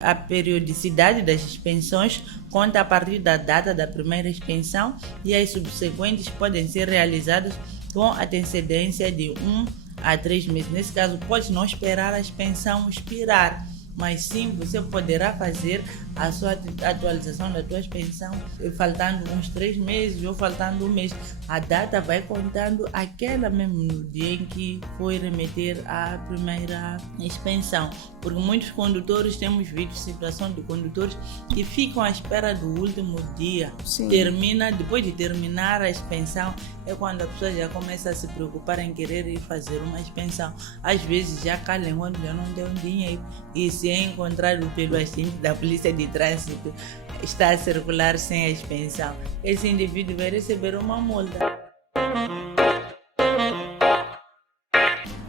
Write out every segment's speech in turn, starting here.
A periodicidade das expensões conta a partir da data da primeira expensão e as subsequentes podem ser realizadas com antecedência de 1 a 3 meses. Nesse caso, pode não esperar a expensão expirar, mas sim você poderá fazer a sua atualização da tua expensão faltando uns 3 meses ou faltando um mês. A data vai contando aquela mesmo no dia em que foi remeter a primeira expensão. Porque muitos condutores, temos visto situação de condutores que ficam à espera do último dia. Sim. Depois de terminar a expensão, é quando a pessoa já começa a se preocupar em querer ir fazer uma expensão. Às vezes já calha quando já não deu dinheiro e se é encontrado pelo agente da polícia de trânsito, está a circular sem a expensão, esse indivíduo vai receber uma multa.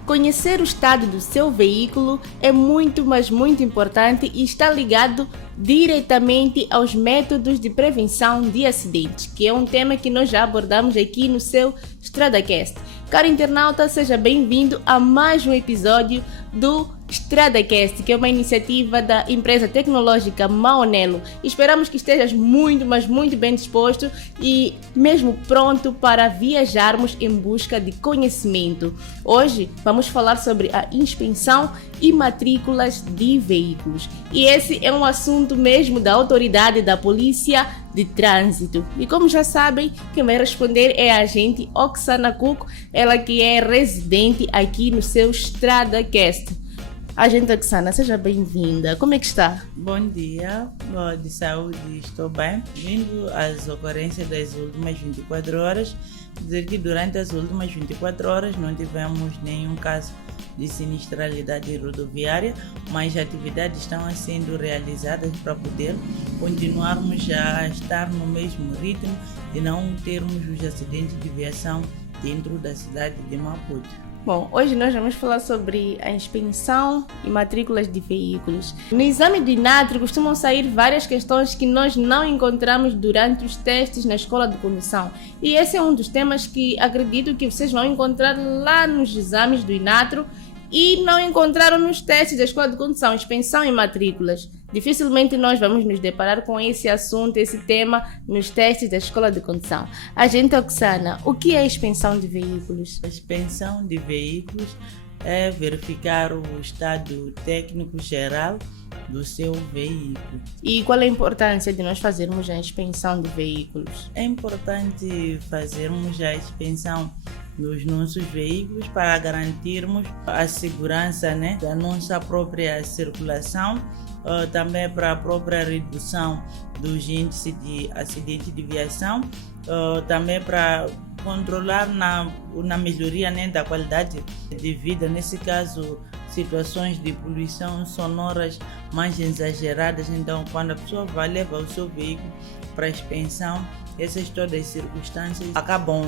Conhecer o estado do seu veículo é muito, mas muito importante e está ligado diretamente aos métodos de prevenção de acidentes, que é um tema que nós já abordamos aqui no seu StradaCast. Caro internauta, seja bem-vindo a mais um episódio do StradaCast, que é uma iniciativa da empresa tecnológica Maonelo. Esperamos que estejas muito, mas muito bem disposto e mesmo pronto para viajarmos em busca de conhecimento. Hoje vamos falar sobre a inspeção e matrículas de veículos. E esse é um assunto mesmo da autoridade da Polícia de Trânsito. E como já sabem, quem vai responder é a agente Oksana Cook, ela que é residente aqui no seu StradaCast. Agente Oksana, seja bem-vinda. Como é que está? Bom dia, de saúde, estou bem. Vindo às ocorrências das últimas 24 horas, dizer que durante as últimas 24 horas não tivemos nenhum caso de sinistralidade rodoviária, mas atividades estão sendo realizadas para poder continuarmos a estar no mesmo ritmo e não termos os acidentes de viação dentro da cidade de Maputo. Bom, hoje nós vamos falar sobre a inspeção e matrículas de veículos. No exame do INATRO costumam sair várias questões que nós não encontramos durante os testes na escola de condução. E esse é um dos temas que acredito que vocês vão encontrar lá nos exames do INATRO e não encontraram nos testes da escola de condução, inspeção e matrículas. Dificilmente nós vamos nos deparar com esse assunto, esse tema, nos testes da escola de condução. Agente Oksana, o que é a inspeção de veículos? A inspeção de veículos é verificar o estado técnico geral do seu veículo. E qual é a importância de nós fazermos a inspeção de veículos? É importante fazermos a inspeção dos nossos veículos para garantirmos a segurança, da nossa própria circulação, também para a própria redução dos índices de acidente de viação, também para controlar na melhoria da qualidade de vida, nesse caso situações de poluição sonoras mais exageradas. Então, quando a pessoa vai levar o seu veículo para a inspeção, essas todas as circunstâncias acabam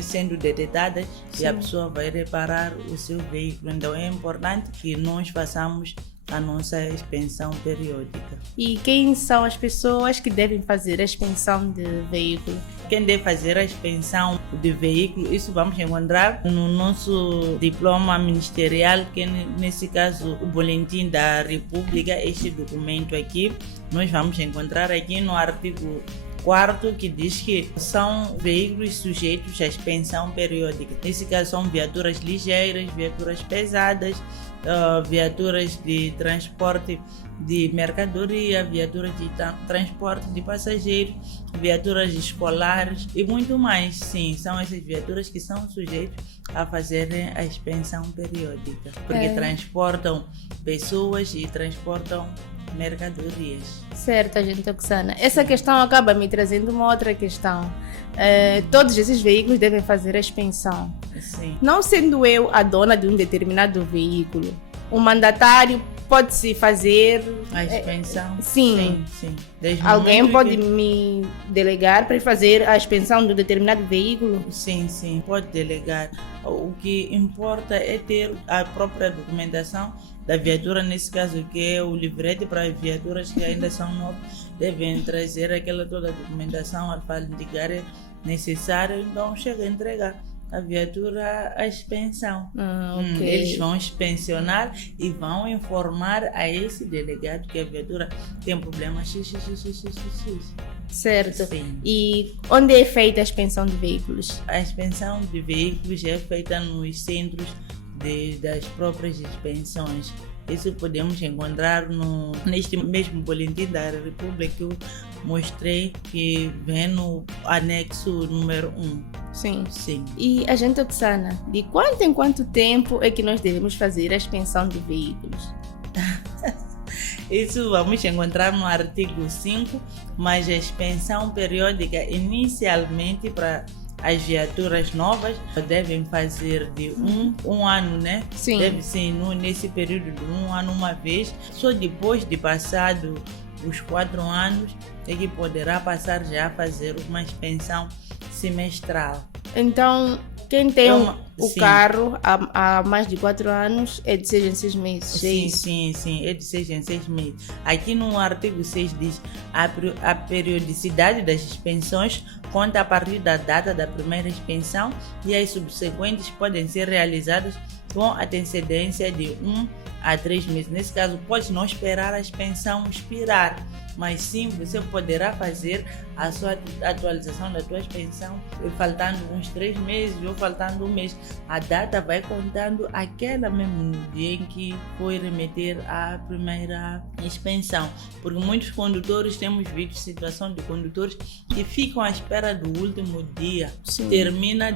sendo detectadas. Sim. E a pessoa vai reparar o seu veículo. Então é importante que nós façamos a nossa inspeção periódica. E quem são as pessoas que devem fazer a inspeção de veículo? Quem deve fazer a inspeção de veículo, isso vamos encontrar no nosso diploma ministerial, que nesse caso o Boletim da República, este documento aqui, nós vamos encontrar aqui no artigo 4º, que diz que são veículos sujeitos à inspeção periódica. Nesse caso são viaturas ligeiras, viaturas pesadas, viaturas de transporte de mercadoria, viaturas de transporte de passageiros, viaturas escolares e muito mais. Sim, são essas viaturas que são sujeitas a fazerem a inspeção periódica, porque transportam pessoas e transportam mercadorias. Certo, agente Oksana. Essa questão acaba me trazendo uma outra questão. Todos esses veículos devem fazer a inspeção. Sim. Não sendo eu a dona de um determinado veículo, o mandatário pode-se fazer a inspeção? Sim. Desde alguém pode me delegar para fazer a inspeção do determinado veículo? Sim, pode delegar. O que importa é ter a própria documentação da viatura, nesse caso que é o livrete para as viaturas que ainda são novas, devem trazer aquela toda a documentação alfandegária necessária, então chega a entregar a viatura a expensão. Ok. Eles vão inspecionar e vão informar a esse delegado que a viatura tem problema x. Certo. Sim. E onde é feita a expensão de veículos? A expensão de veículos é feita nos centros das próprias expensões. Isso podemos encontrar neste mesmo boletim da República que eu mostrei, que vem no anexo número 1. Sim. Sim. E, agente Oksana, de quanto em quanto tempo é que nós devemos fazer a expensão de veículos? Isso vamos encontrar no artigo 5, mas a expensão periódica inicialmente para as viaturas novas devem fazer de um ano, né? Sim. Deve ser nesse período de 1 ano uma vez. Só depois de passado os 4 anos é que poderá passar já a fazer uma expensão semestral. Então, quem tem o Sim. carro há mais de 4 anos é de 6 em 6 meses. Sim, é de 6 em 6 meses. Aqui no artigo 6 diz a periodicidade das expensões conta a partir da data da primeira expensão e as subsequentes podem ser realizadas com antecedência de 1 a 3 meses. Nesse caso, pode não esperar a expensão expirar, mas sim você poderá fazer a sua atualização da tua expensão faltando uns 3 meses ou faltando 1 mês. A data vai contando aquela mesmo dia em que foi remeter a primeira expensão, porque muitos condutores, temos visto situação de condutores que ficam à espera do último dia. Sim.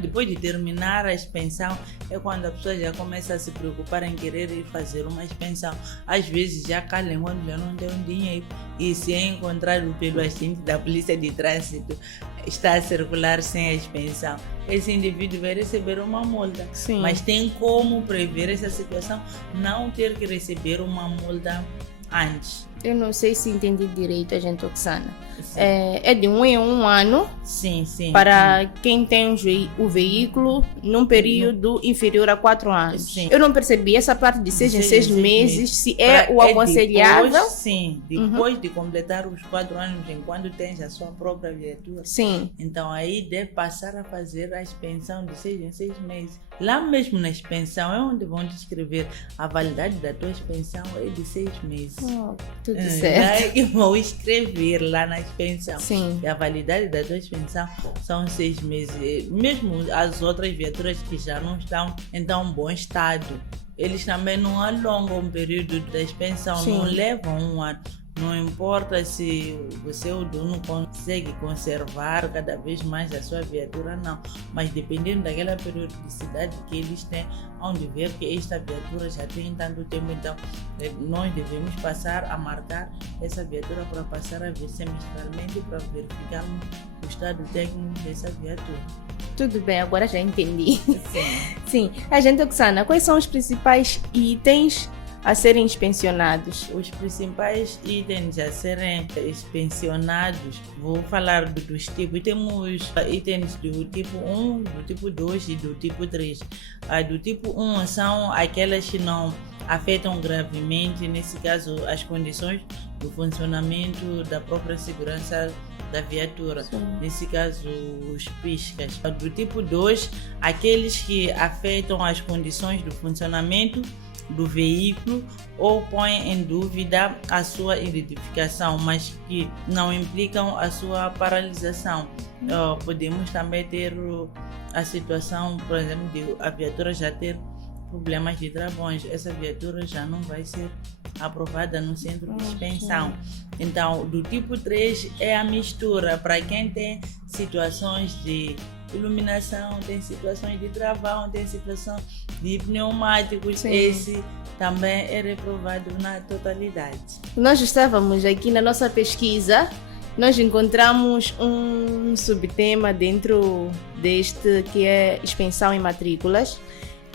Depois de terminar a expensão é quando a pessoa já começa a se preocupar em querer ir fazer uma expensão. Às vezes já calem quando já não tem dinheiro, e se é encontrado pelo agente da polícia de trânsito está a circular sem a expensão, esse indivíduo vai receber uma multa. Sim. Mas tem como prever essa situação, não ter que receber uma multa antes. Eu não sei se entendi direito, agente Oksana. Sim. É de 1 em 1 ano Sim. para quem tem o veículo num período inferior a 4 anos. Sim. Eu não percebi essa parte de 6 em 6 meses, se é o É aconselhável. depois, sim, depois de completar os 4 anos, enquanto tens a sua própria viatura. Sim. Então aí deve passar a fazer a expensão de 6 em 6 meses. Lá mesmo na expensão é onde vão descrever a validade da tua expensão é de 6 meses. Tudo certo. Lá é que vão escrever lá na expensão. Sim. E a validade da tua expensão são 6 meses. Mesmo as outras viaturas que já não estão em tão bom estado, eles também não alongam o período da expensão, Sim. não levam 1 ano. Não importa se você, o dono, consegue conservar cada vez mais a sua viatura, não. Mas dependendo daquela periodicidade que eles têm, onde ver que esta viatura já tem tanto tempo, então nós devemos passar a marcar essa viatura para passar a ver semestralmente para verificarmos o estado técnico dessa viatura. Tudo bem, agora já entendi. Sim. Sim. Agente Oksana, quais são os principais itens a serem inspecionados? Os principais itens a serem inspecionados, vou falar dos tipos. Temos itens do tipo 1, do tipo 2 e do tipo 3. Do tipo 1 são aquelas que não afetam gravemente, nesse caso, as condições do funcionamento da própria segurança da viatura. Sim. Nesse caso, os piscas. Do tipo 2, aqueles que afetam as condições do funcionamento do veículo ou põem em dúvida a sua identificação, mas que não implicam a sua paralisação. Podemos também ter a situação, por exemplo, de a viatura já ter problemas de travões. Essa viatura já não vai ser aprovada no centro de expensão. Então, do tipo 3 é a mistura para quem tem situações de iluminação, tem situações de travão, tem situação de pneumáticos. Sim. Esse também é reprovado na totalidade. Nós estávamos aqui na nossa pesquisa, nós encontramos um subtema dentro deste que é expensão em matrículas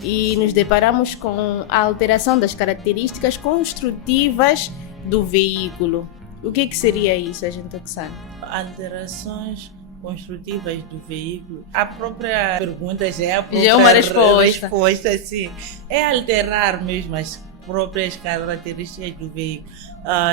e nos deparamos com a alteração das características construtivas do veículo. O que seria isso, agente Oksana? Alterações construtivas do veículo. A própria pergunta já é a própria já é uma resposta. Sim. É alterar mesmo próprias características do veículo.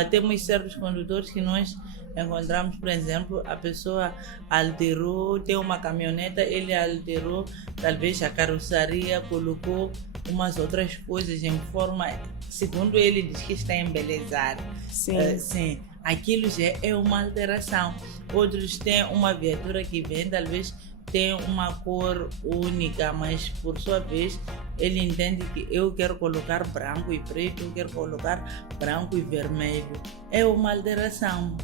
Temos certos condutores que nós encontramos, por exemplo, a pessoa alterou, tem uma caminhoneta, ele alterou talvez a carroceria, colocou umas outras coisas em forma, segundo ele diz que está a embelezar. Sim. Sim, aquilo já é uma alteração. Outros têm uma viatura que vem, talvez tem uma cor única, mas por sua vez ele entende que eu quero colocar branco e preto, eu quero colocar branco e vermelho. É uma alteração.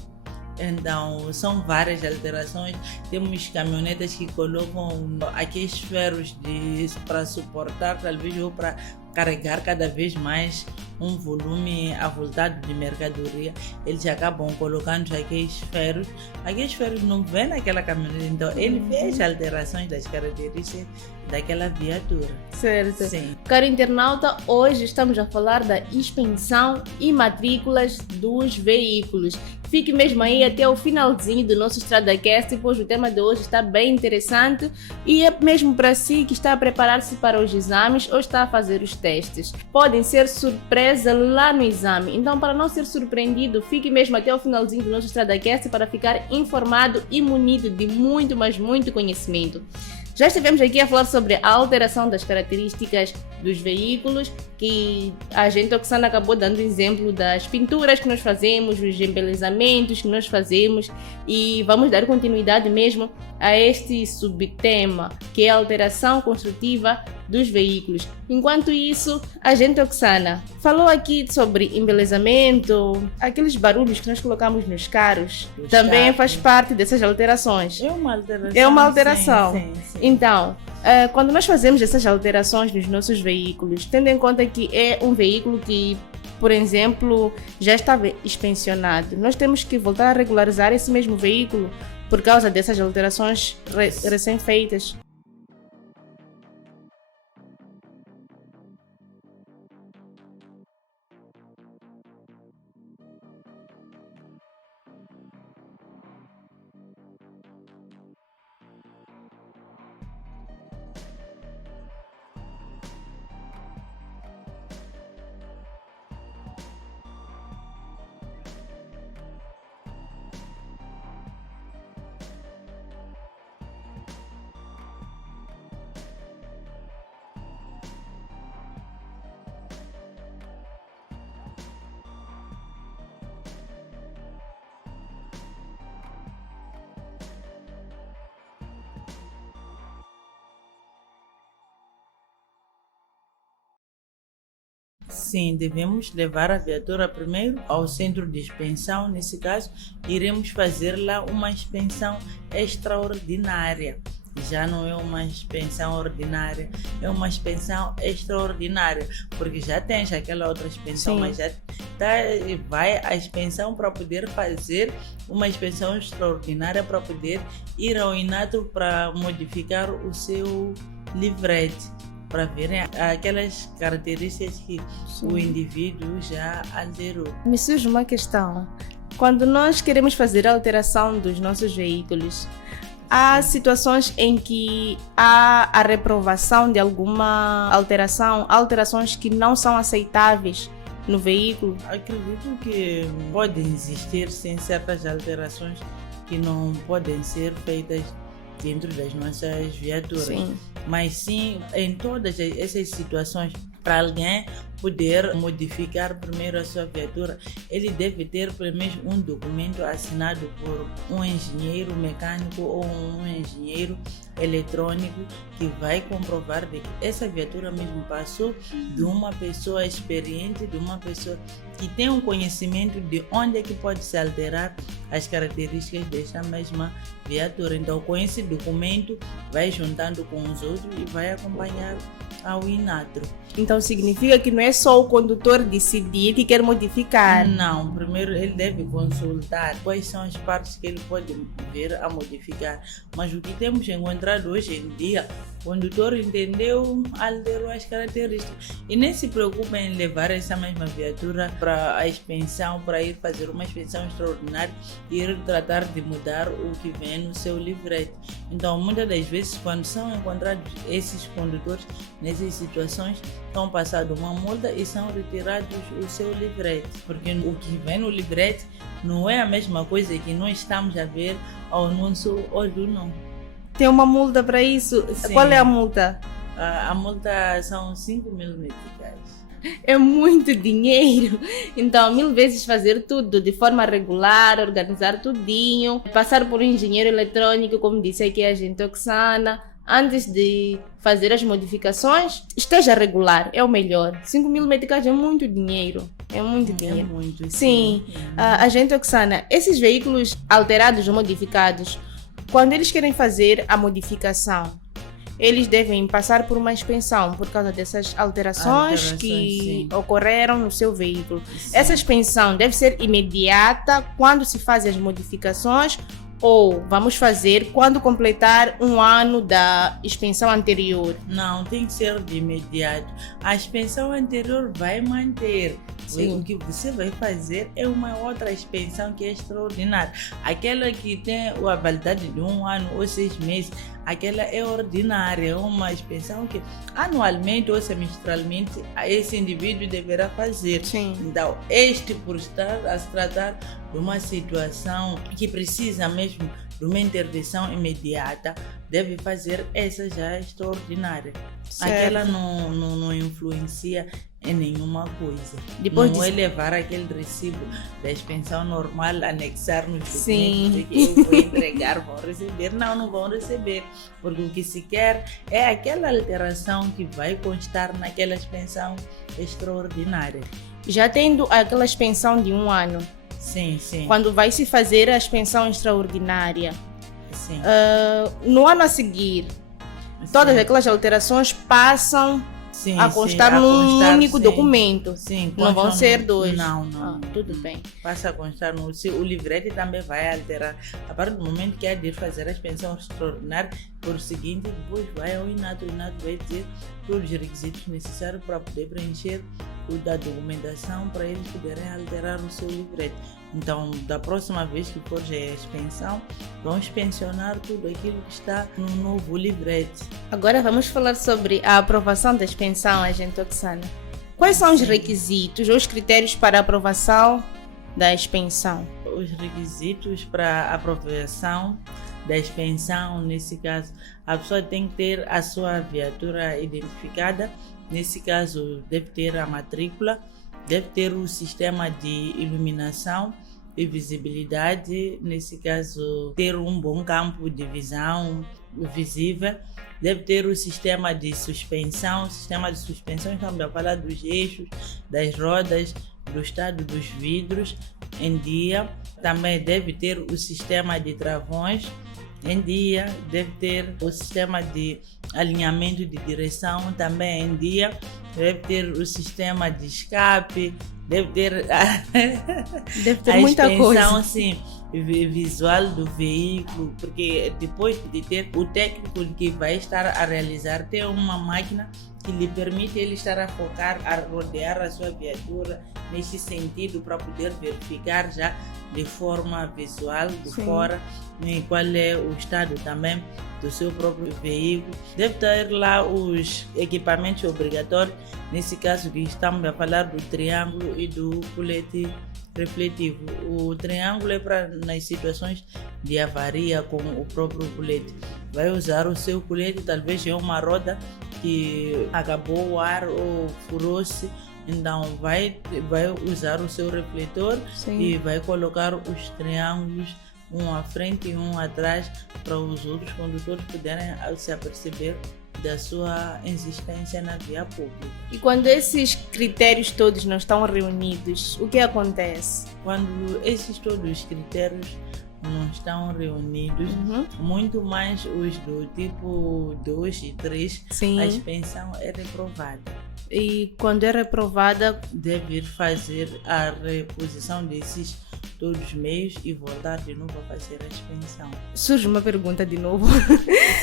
Então, são várias alterações. Temos caminhonetas que colocam aqueles ferros para suportar, talvez, ou para carregar cada vez mais um volume avultado de mercadoria. Eles acabam colocando aqueles ferros. Aqueles ferros não vêm naquela caminhonete, então ele fez alterações das características daquela viatura. Certo. Sim. Caro internauta, hoje estamos a falar da inspeção e matrículas dos veículos. Fique mesmo aí até o finalzinho do nosso StradaCast, pois o tema de hoje está bem interessante e é mesmo para si que está a preparar-se para os exames ou está a fazer os testes. Podem ser surpresa lá no exame, então para não ser surpreendido, fique mesmo até o finalzinho do nosso StradaCast para ficar informado e munido de muito, mas muito conhecimento. Já estivemos aqui a falar sobre a alteração das características dos veículos, que a agente Oxana acabou dando exemplo das pinturas que nós fazemos, os embelezamentos que nós fazemos, e vamos dar continuidade mesmo a este subtema, que é a alteração construtiva dos veículos. Enquanto isso, a agente Oxana falou aqui sobre embelezamento, aqueles barulhos que nós colocamos nos carros, também faz parte dessas alterações. É uma alteração. É uma alteração. Sim. Então, quando nós fazemos essas alterações nos nossos veículos, tendo em conta que é um veículo que, por exemplo, já estava inspecionado, nós temos que voltar a regularizar esse mesmo veículo por causa dessas alterações recém-feitas. Sim, devemos levar a viatura primeiro ao centro de inspeção. Nesse caso, iremos fazer lá uma inspeção extraordinária. Já não é uma inspeção ordinária, é uma inspeção extraordinária, porque já tens aquela outra inspeção, Sim. mas já vai a inspeção para poder fazer uma inspeção extraordinária, para poder ir ao Inatro para modificar o seu livrete, para verem aquelas características que o indivíduo já alterou. Me surge uma questão. Quando nós queremos fazer a alteração dos nossos veículos, há situações em que há a reprovação de alguma alteração, alterações que não são aceitáveis no veículo? Acredito que podem existir sim certas alterações que não podem ser feitas dentro das nossas viaturas. Sim. Mas sim, em todas essas situações, para alguém poder modificar primeiro a sua viatura, ele deve ter pelo menos um documento assinado por um engenheiro mecânico ou um engenheiro eletrônico que vai comprovar de que essa viatura mesmo passou de uma pessoa experiente, de uma pessoa que tem um conhecimento de onde é que pode se alterar as características desta mesma viatura. Então, com esse documento, vai juntando com os outros e vai acompanhar ao Inatro. Então significa que não é só o condutor decidir que quer modificar. Não, primeiro ele deve consultar quais são as partes que ele pode vir a modificar. Mas o que temos encontrado hoje em dia, o condutor entendeu, alterou as características e nem se preocupa em levar essa mesma viatura para a inspeção, para ir fazer uma inspeção extraordinária e ir tratar de mudar o que vem no seu livrete. Então, muitas das vezes, quando são encontrados esses condutores essas situações, são passados uma multa e são retirados o seu livrete, porque o que vem no livrete não é a mesma coisa que nós estamos a ver ao nosso olho, não. Tem uma multa para isso? Sim. Qual é a multa? A multa são 5.000 meticais. É muito dinheiro. Então, 1000 vezes fazer tudo de forma regular, organizar tudinho, passar por um engenheiro eletrônico, como disse aqui a gente Oxana, antes de fazer as modificações, esteja regular, é o melhor. 5.000 meticais é muito dinheiro. É muito dinheiro. É muito, sim. A gente Oxana, esses veículos alterados ou modificados, quando eles querem fazer a modificação, eles devem passar por uma inspeção por causa dessas alterações que ocorreram no seu veículo. Sim. Essa inspeção deve ser imediata quando se fazem as modificações ou vamos fazer quando completar 1 ano da inspeção anterior? Não, tem que ser de imediato. A inspeção anterior vai manter. Sim. O que você vai fazer é uma outra inspeção que é extraordinária. Aquela que tem a validade de 1 ano ou 6 meses, aquela é ordinária, é uma inspeção que anualmente ou semestralmente esse indivíduo deverá fazer. Sim. Então, este por estar a se tratar de uma situação que precisa mesmo de uma intervenção imediata, deve fazer essa já extraordinária. Certo. Aquela não influencia em nenhuma coisa. Depois não de... é levar aquele recibo da expensão normal, anexar nos documentos Sim. que eu vou entregar, vão receber. Não vão receber, porque o que se quer é aquela alteração que vai constar naquela expensão extraordinária. Já tendo aquela expensão de 1 ano, Sim, sim. quando vai se fazer a expensão extraordinária, Sim. No ano a seguir, todas aquelas alterações passam Sim, a constar sim, num único sim. documento. Sim, Não vão constam ser 2. Não. Tudo bem. Passa a constar no o livrete também vai alterar. A partir do momento que há de fazer a expensão extraordinária, por o seguinte, depois vai ao INAT, o INAT vai dizer todos os requisitos necessários para poder preencher da documentação para eles poderem alterar o seu livrete. Então, da próxima vez que for já a expensão, vão inspecionar tudo aquilo que está no novo livrete. Agora vamos falar sobre a aprovação da expensão, agente Oxana. Quais são os requisitos ou os critérios para a aprovação da expensão? Os requisitos para a aprovação da expensão, nesse caso, a pessoa tem que ter a sua viatura identificada. Nesse caso, deve ter a matrícula, deve ter o sistema de iluminação e visibilidade. Nesse caso, ter um bom campo de visão visível. Deve ter o sistema de suspensão. O sistema de suspensão, estamos a falar dos eixos, das rodas, do estado dos vidros em dia. Também deve ter o sistema de travões em dia. Deve ter o sistema de alinhamento de direção também em dia. Deve ter o sistema de escape. Deve ter muita coisa. Sim, visual do veículo, porque depois de ter o técnico que vai estar a realizar, tem uma máquina que lhe permite ele estar a focar, a rodear a sua viatura nesse sentido para poder verificar já de forma visual, de fora, qual é o estado também do seu próprio veículo. Deve ter lá os equipamentos obrigatórios, nesse caso que estamos a falar do triângulo e do colete refletivo. O triângulo é para nas situações de avaria com o próprio colete. Vai usar o seu colete, talvez é uma roda que acabou o ar ou furou-se, então vai usar o seu refletor. Sim. E vai colocar os triângulos um à frente e um atrás para os outros condutores poderem se aperceber da sua existência na via pública. E quando esses critérios todos não estão reunidos, o que acontece? Quando esses todos os critérios não estão reunidos, muito mais os do tipo 2 e 3, a expensão é reprovada. E quando é reprovada, deve fazer a reposição desses todos os meios e voltar de novo a fazer a expensão. Surge uma pergunta de novo.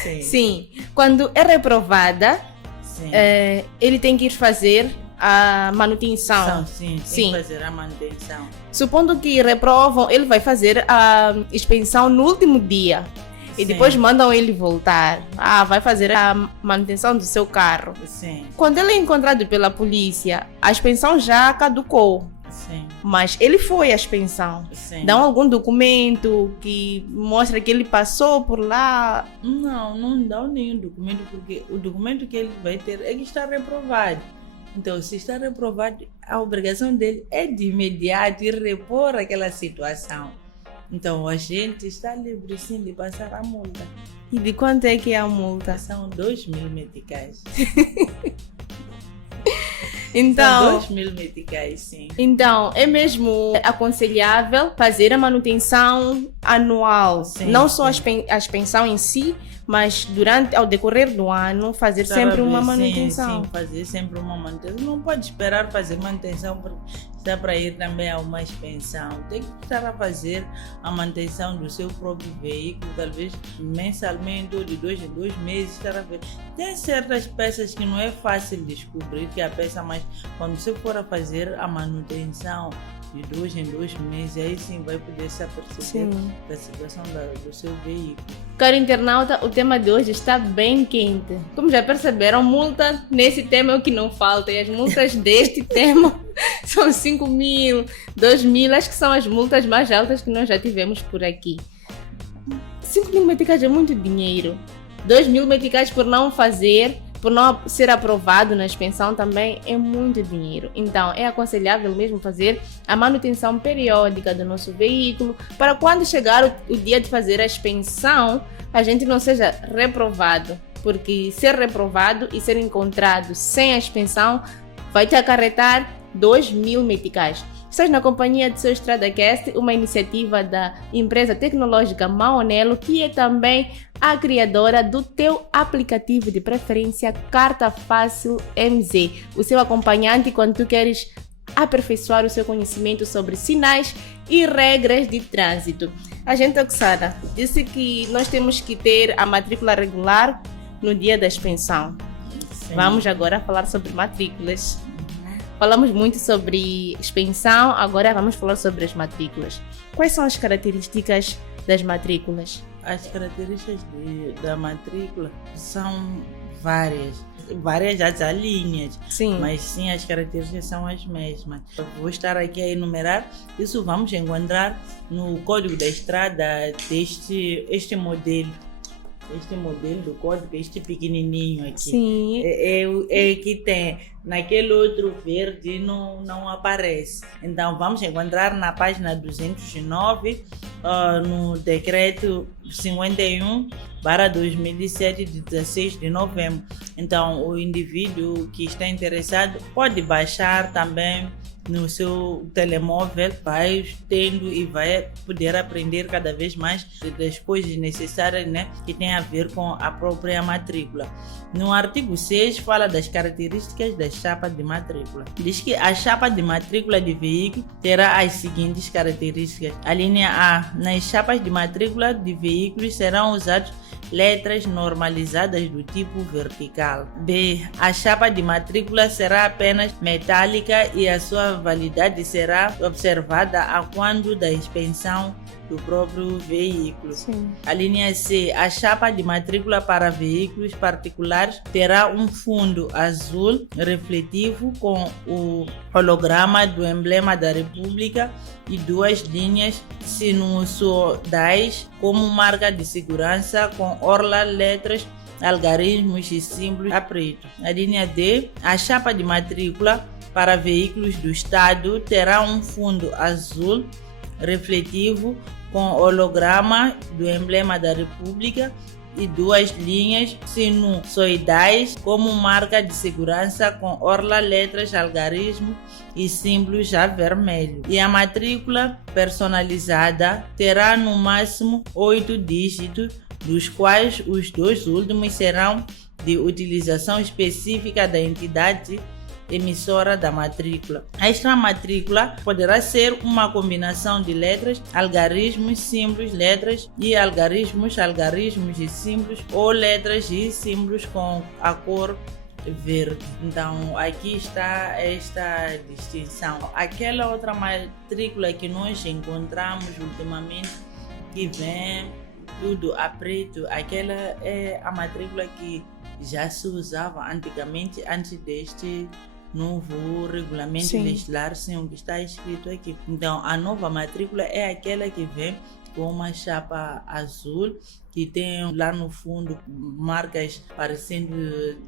Sim. Sim. Quando é reprovada, ele tem que ir fazer a manutenção. Sim, tem que fazer a manutenção. Supondo que reprovam, ele vai fazer a expensão no último dia. e depois mandam ele voltar. Vai fazer a manutenção do seu carro. Sim. Quando ele é encontrado pela polícia, a expensão já caducou. Sim. Mas ele foi à expensão. Sim. Dão algum documento que mostra que ele passou por lá? Não dão nenhum documento, porque o documento que ele vai ter é que está reprovado. Então, se está reprovado, a obrigação dele é de imediato ir repor aquela situação. Então, o agente está livre sim de passar a multa. E de quanto é que é a multa? São 2.000 meticais. Então, São 2.000 meticais, sim. Então, é mesmo aconselhável fazer a manutenção anual. Sim, não só sim. a expensão em si, mas ao decorrer do ano, fazer sempre uma manutenção. Sim, fazer sempre uma manutenção. Não pode esperar fazer manutenção porque dá para ir também a uma expensão. Tem que estar a fazer a manutenção do seu próprio veículo, talvez mensalmente ou de 2 em 2 meses. Estar a ver. Tem certas peças que não é fácil descobrir que é a peça, mas quando você for a fazer a manutenção de 2 em 2 meses, aí sim vai poder se aperceber da situação do seu veículo. Caro internauta, o tema de hoje está bem quente. Como já perceberam, multa nesse tema é o que não falta. E as multas deste tema são 5.000, 2.000, acho que são as multas mais altas que nós já tivemos por aqui. 5.000 meticais é muito dinheiro. 2.000 meticais por não ser aprovado na expensão também é muito dinheiro. Então, é aconselhável mesmo fazer a manutenção periódica do nosso veículo para quando chegar o dia de fazer a expensão, a gente não seja reprovado. Porque ser reprovado e ser encontrado sem a expensão vai te acarretar 2.000 meticais. Estás na companhia do seu EstradaCast, uma iniciativa da empresa tecnológica Maonelo, que é também a criadora do teu aplicativo de preferência Carta Fácil MZ, o seu acompanhante quando tu queres aperfeiçoar o seu conhecimento sobre sinais e regras de trânsito. A gente, Oxana, disse que nós temos que ter a matrícula regular no dia da expensão. Sim. Vamos agora falar sobre matrículas. Falamos muito sobre expensão, agora vamos falar sobre as matrículas. Quais são as características das matrículas? As características da matrícula são várias as linhas, sim. Mas sim, as características são as mesmas. Eu vou estar aqui a enumerar, isso vamos encontrar no Código da Estrada este modelo. Este modelo do código, este pequenininho aqui, sim. É que tem, naquele outro verde não aparece. Então vamos encontrar na página 209, no decreto 51/2007 de 16 de novembro. Então o indivíduo que está interessado pode baixar também no seu telemóvel, vai tendo e vai poder aprender cada vez mais das coisas necessárias, né, que tem a ver com a própria matrícula. No artigo 6 fala das características da chapa de matrícula. Diz que a chapa de matrícula de veículo terá as seguintes características. A linha A. Nas chapas de matrícula de veículos serão usadas letras normalizadas do tipo vertical. B. A chapa de matrícula será apenas metálica e a sua validade será observada a quando da expensão do próprio veículo. Sim. A linha C. A chapa de matrícula para veículos particulares terá um fundo azul refletivo com o holograma do emblema da República e 2 linhas sinusoidais como marca de segurança com orla, letras, algarismos e símbolos a preto. A linha D. A chapa de matrícula para veículos do Estado terá um fundo azul refletivo com holograma do emblema da República e 2 linhas sinusoidais como marca de segurança com orla, letras, algarismo e símbolos a vermelho. E a matrícula personalizada terá no máximo 8 dígitos, dos quais os 2 últimos serão de utilização específica da entidade emissora da matrícula. Esta matrícula poderá ser uma combinação de letras, algarismos, símbolos, letras e algarismos e símbolos, ou letras e símbolos com a cor verde. Então aqui está esta distinção. Aquela outra matrícula que nós encontramos ultimamente, que vem tudo a preto. Aquela é a matrícula que já se usava antigamente, antes deste novo regulamento Sim. legislar, sim, o que está escrito aqui. Então, a nova matrícula é aquela que vem com uma chapa azul, que tem lá no fundo marcas parecendo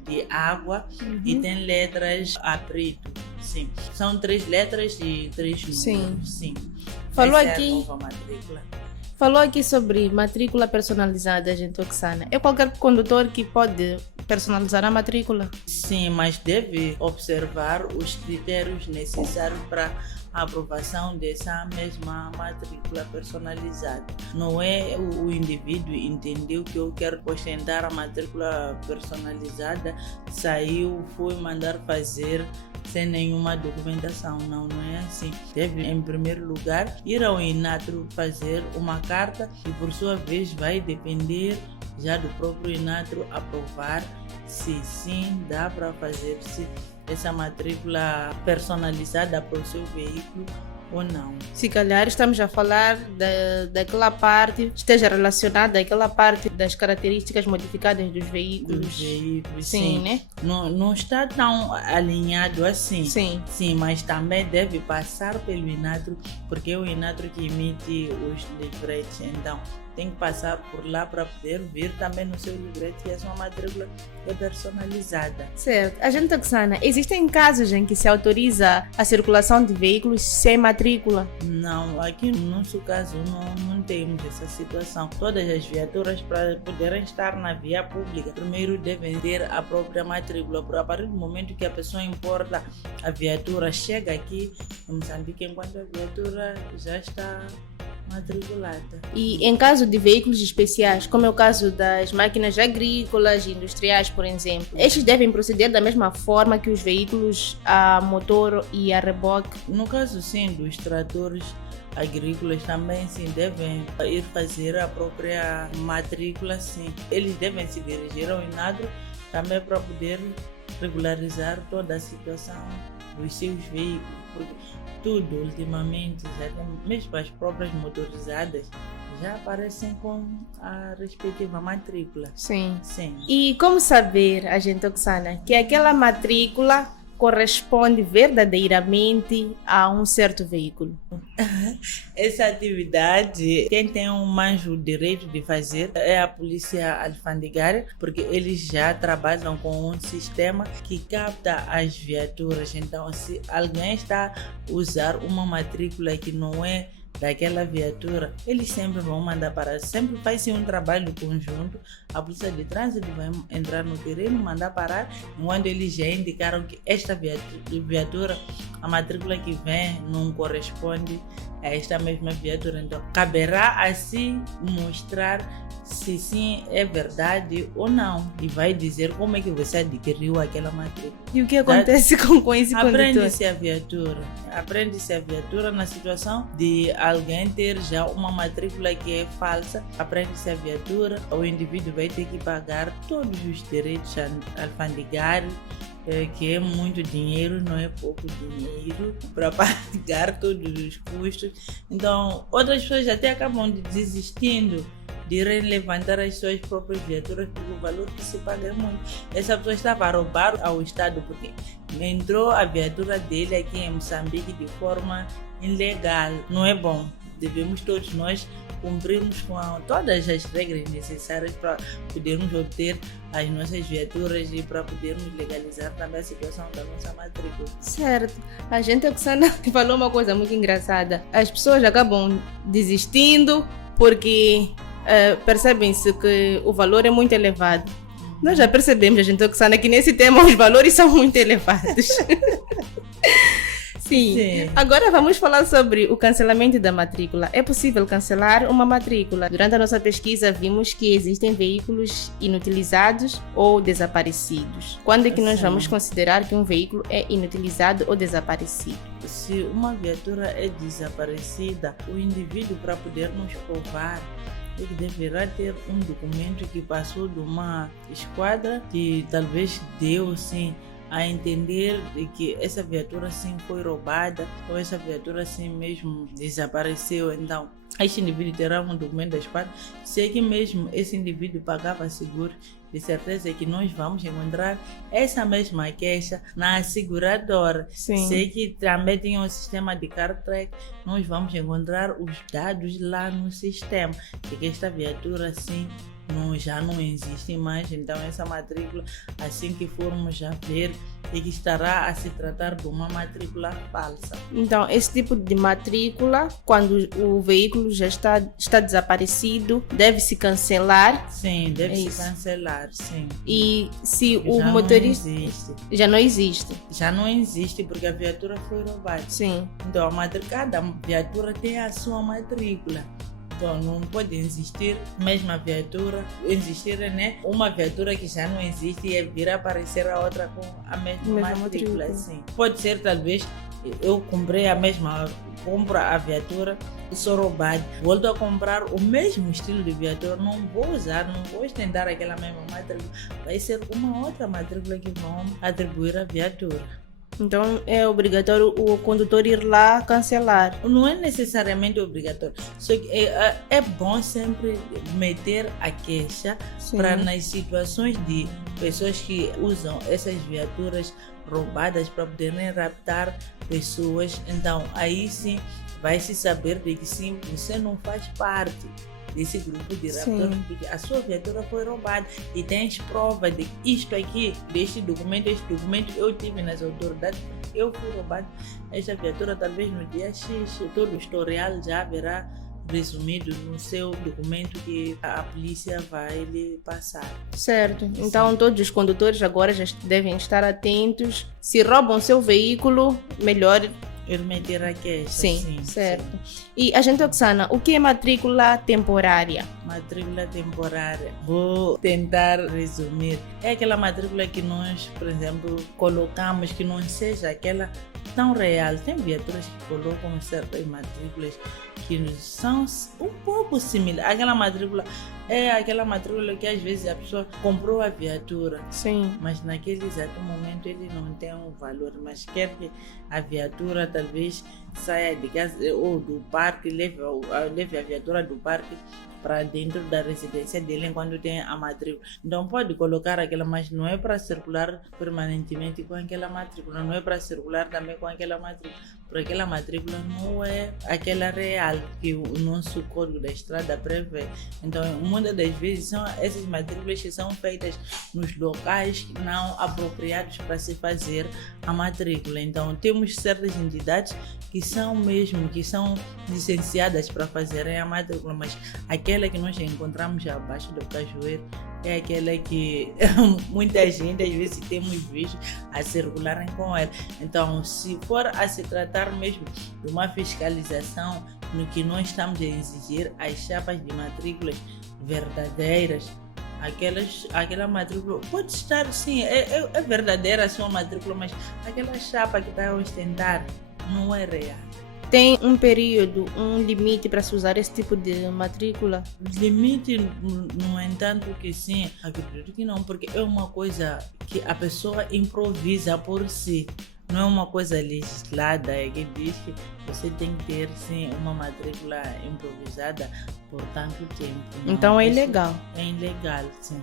de água e tem letras a preto. Sim, são 3 letras e 3 números. Sim. Sim. Falou Essa aqui- é a nova matrícula. Falou aqui sobre matrícula personalizada, gente Oxana. É qualquer condutor que pode personalizar a matrícula? Sim, mas deve observar os critérios necessários para a aprovação dessa mesma matrícula personalizada. Não é o indivíduo entendeu que eu quero ostentar a matrícula personalizada, saiu, foi mandar fazer sem nenhuma documentação. Não é assim. Deve, em primeiro lugar, ir ao Inatro fazer uma carta e, por sua vez, vai depender já do próprio Inatro aprovar se sim dá para fazer-se essa matrícula personalizada para o seu veículo ou não. Se calhar estamos a falar daquela parte, esteja relacionada àquela parte das características modificadas dos veículos. Dos veículos, Sim, né? Não está tão alinhado assim. Sim. Sim, mas também deve passar pelo Inatro, porque é o Inatro que emite os livretes. Então, tem que passar por lá para poder ver também no seu livrete que a sua matrícula é personalizada. Certo. Agente Oxana, existem casos em que se autoriza a circulação de veículos sem matrícula? Não, aqui no nosso caso não temos essa situação. Todas as viaturas, para poderem estar na via pública, primeiro devem ter a própria matrícula. A partir do momento que a pessoa importa a viatura, chega aqui em Moçambique, enquanto a viatura já está matriculada. E em caso de veículos especiais, como é o caso das máquinas agrícolas e industriais, por exemplo, estes devem proceder da mesma forma que os veículos a motor e a reboque? No caso, sim, dos tratores agrícolas também sim devem ir fazer a própria matrícula, sim. Eles devem se dirigir ao Inatro também para poder regularizar toda a situação dos seus veículos, porque tudo ultimamente, já tem, mesmo as próprias motorizadas já aparecem com a respectiva matrícula. Sim. Sim. E como saber, agente Oxana, que aquela matrícula corresponde verdadeiramente a um certo veículo? Essa atividade, quem tem um manjo direito de fazer é a polícia alfandegária, porque eles já trabalham com um sistema que capta as viaturas. Então, se alguém está a usar uma matrícula que não é daquela viatura, eles sempre vão mandar parar. Sempre faz-se um trabalho conjunto. A polícia de trânsito vai entrar no terreno, mandar parar, quando eles já indicaram que esta viatura, a matrícula que vem não corresponde a esta mesma viatura. Então, caberá assim mostrar se sim é verdade ou não, e vai dizer como é que você adquiriu aquela matrícula. E o que acontece com esse condutor? Aprende-se a viatura na situação de alguém ter já uma matrícula que é falsa. Aprende-se a viatura, o indivíduo vai ter que pagar todos os direitos alfandegários, que é muito dinheiro, não é pouco dinheiro, para pagar todos os custos. Então, outras pessoas até acabam desistindo de levantar as suas próprias viaturas, porque o valor que se paga é muito. Essa pessoa estava a roubar ao Estado, porque entrou a viatura dele aqui em Moçambique de forma ilegal. Não é bom. Devemos todos nós cumprirmos com todas as regras necessárias para podermos obter as nossas viaturas e para podermos legalizar também a situação da nossa matrícula. Certo. A gente Oxana falou uma coisa muito engraçada. As pessoas acabam desistindo porque percebem-se que o valor é muito elevado. Nós já percebemos, a gente Oxana, que nesse tema os valores são muito elevados. Sim. Agora vamos falar sobre o cancelamento da matrícula. É possível cancelar uma matrícula? Durante a nossa pesquisa vimos que existem veículos inutilizados ou desaparecidos. Quando é que nós vamos considerar que um veículo é inutilizado ou desaparecido? Se uma viatura é desaparecida, o indivíduo, para poder nos provar, ele deverá ter um documento que passou de uma esquadra que talvez deu sim a entender de que essa viatura sim foi roubada ou essa viatura sim mesmo desapareceu. Então, este indivíduo terá um documento das partes. Se é que mesmo esse indivíduo pagava seguro, de certeza que nós vamos encontrar essa mesma queixa na seguradora. Sim. Se é que também tem um sistema de CarTrack, nós vamos encontrar os dados lá no sistema. De que esta viatura, assim, já não existe mais, então essa matrícula, assim que formos a ver, é que estará a se tratar de uma matrícula falsa. Então, esse tipo de matrícula, quando o veículo já está desaparecido, deve-se cancelar? Sim, deve-se cancelar, sim. E se o já motorista... não existe. Já não existe? Já não existe, porque a viatura foi roubada. Sim. Então, cada viatura tem a sua matrícula. Então, não pode existir mesma viatura, né? Uma viatura que já não existe e vir aparecer a outra com a mesma matrícula. Sim. Pode ser, talvez, eu comprei compro a viatura, sou roubado, volto a comprar o mesmo estilo de viatura, não vou estender aquela mesma matrícula, vai ser uma outra matrícula que vão atribuir à viatura. Então é obrigatório o condutor ir lá cancelar? Não é necessariamente obrigatório, só que é bom sempre meter a queixa para nas situações de pessoas que usam essas viaturas roubadas para poderem raptar pessoas. Então aí sim vai se saber de que sim, você não faz parte desse grupo de raptores, porque a sua viatura foi roubada e tens prova de isto aqui, este documento eu tive nas autoridades, eu fui roubado esta viatura, talvez no dia X, todo o historial já haverá resumido no seu documento que a polícia vai lhe passar. Certo. Então todos os condutores agora já devem estar atentos. Se roubam seu veículo, melhor ir meter a queixa. Sim, certo. Sim. E, agente Oxana, o que é matrícula temporária? Matrícula temporária, vou tentar resumir. É aquela matrícula que nós, por exemplo, colocamos que não seja aquela tão real. Tem viaturas que colocam certas matrículas que são um pouco similares. Aquela matrícula é aquela matrícula que às vezes a pessoa comprou a viatura, mas naquele exato momento ele não tem um valor, mas quer que a viatura talvez saia de casa ou do parque, leve a viatura do parque para dentro da residência dele enquanto tem a matrícula. Então pode colocar aquela, mas não é para circular permanentemente com aquela matrícula, não é para circular também com aquela matrícula, porque aquela matrícula não é aquela real que o nosso código da estrada prevê. Então muitas das vezes são essas matrículas que são feitas nos locais não apropriados para se fazer a matrícula. Então temos certas entidades que são licenciadas para fazerem a matrícula, mas aquela que nós encontramos abaixo do cajueiro é aquela que muita gente às vezes temos visto a circularem com ela. Então, se for a se tratar mesmo de uma fiscalização no que nós estamos a exigir, as chapas de matrículas verdadeiras, aquela matrícula pode estar, sim, é verdadeira a sua matrícula, mas aquela chapa que está a ostentar não é real. Tem um período, um limite para se usar esse tipo de matrícula? Limite, no entanto, que sim, acredito que não, porque é uma coisa que a pessoa improvisa por si. Não é uma coisa legislada que diz que você tem que ter sim uma matrícula improvisada por tanto tempo. Não. Então é ilegal? É ilegal, sim.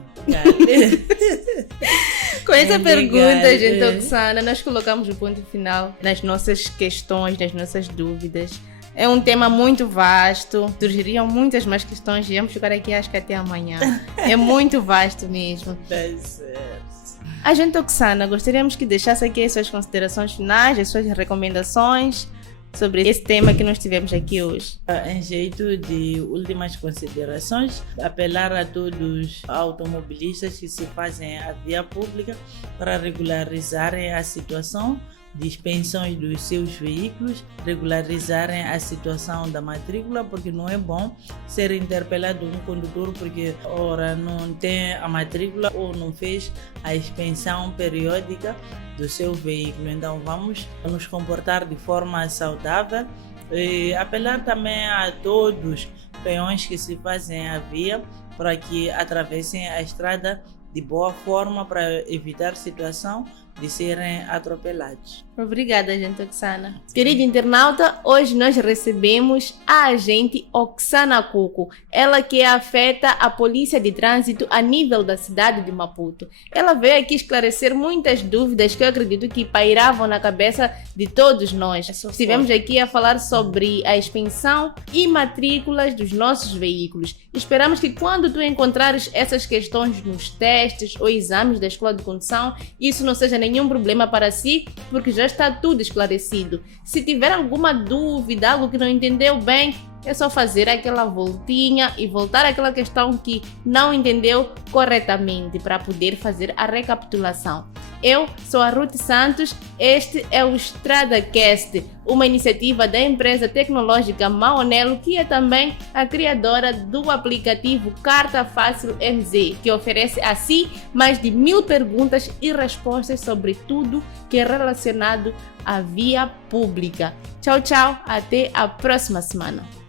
Com essa pergunta, gente Oxana, nós colocamos o ponto final nas nossas questões, nas nossas dúvidas. É um tema muito vasto, surgiriam muitas mais questões e vamos ficar aqui acho que até amanhã. É muito vasto mesmo. Tá certo. Agente Oxana, gostaríamos que deixasse aqui as suas considerações finais, as suas recomendações sobre esse tema que nós tivemos aqui hoje. Em jeito de últimas considerações, apelar a todos os automobilistas que se fazem a via pública para regularizarem a situação de expensões dos seus veículos, regularizarem a situação da matrícula, porque não é bom ser interpelado um condutor porque ora não tem a matrícula ou não fez a expensão periódica do seu veículo. Então vamos nos comportar de forma saudável e apelar também a todos os peões que se fazem a via para que atravessem a estrada de boa forma para evitar situação de serem atropelados. Obrigada, agente Oksana. Querido internauta, hoje nós recebemos a agente Oksana Cuco, ela que afeta a polícia de trânsito a nível da cidade de Maputo. Ela veio aqui esclarecer muitas dúvidas que eu acredito que pairavam na cabeça de todos nós. Estivemos aqui a falar sobre a expensão e matrículas dos nossos veículos. Esperamos que quando tu encontrares essas questões nos testes ou exames da escola de condução, isso não seja nenhum problema para si, porque já está tudo esclarecido. Se tiver alguma dúvida, algo que não entendeu bem, é só fazer aquela voltinha e voltar àquela questão que não entendeu corretamente para poder fazer a recapitulação. Eu sou a Ruth Santos, este é o EstradaCast, uma iniciativa da empresa tecnológica Maonelo, que é também a criadora do aplicativo Carta Fácil MZ, que oferece a si mais de 1000 perguntas e respostas sobre tudo que é relacionado à via pública. Tchau, tchau, até a próxima semana.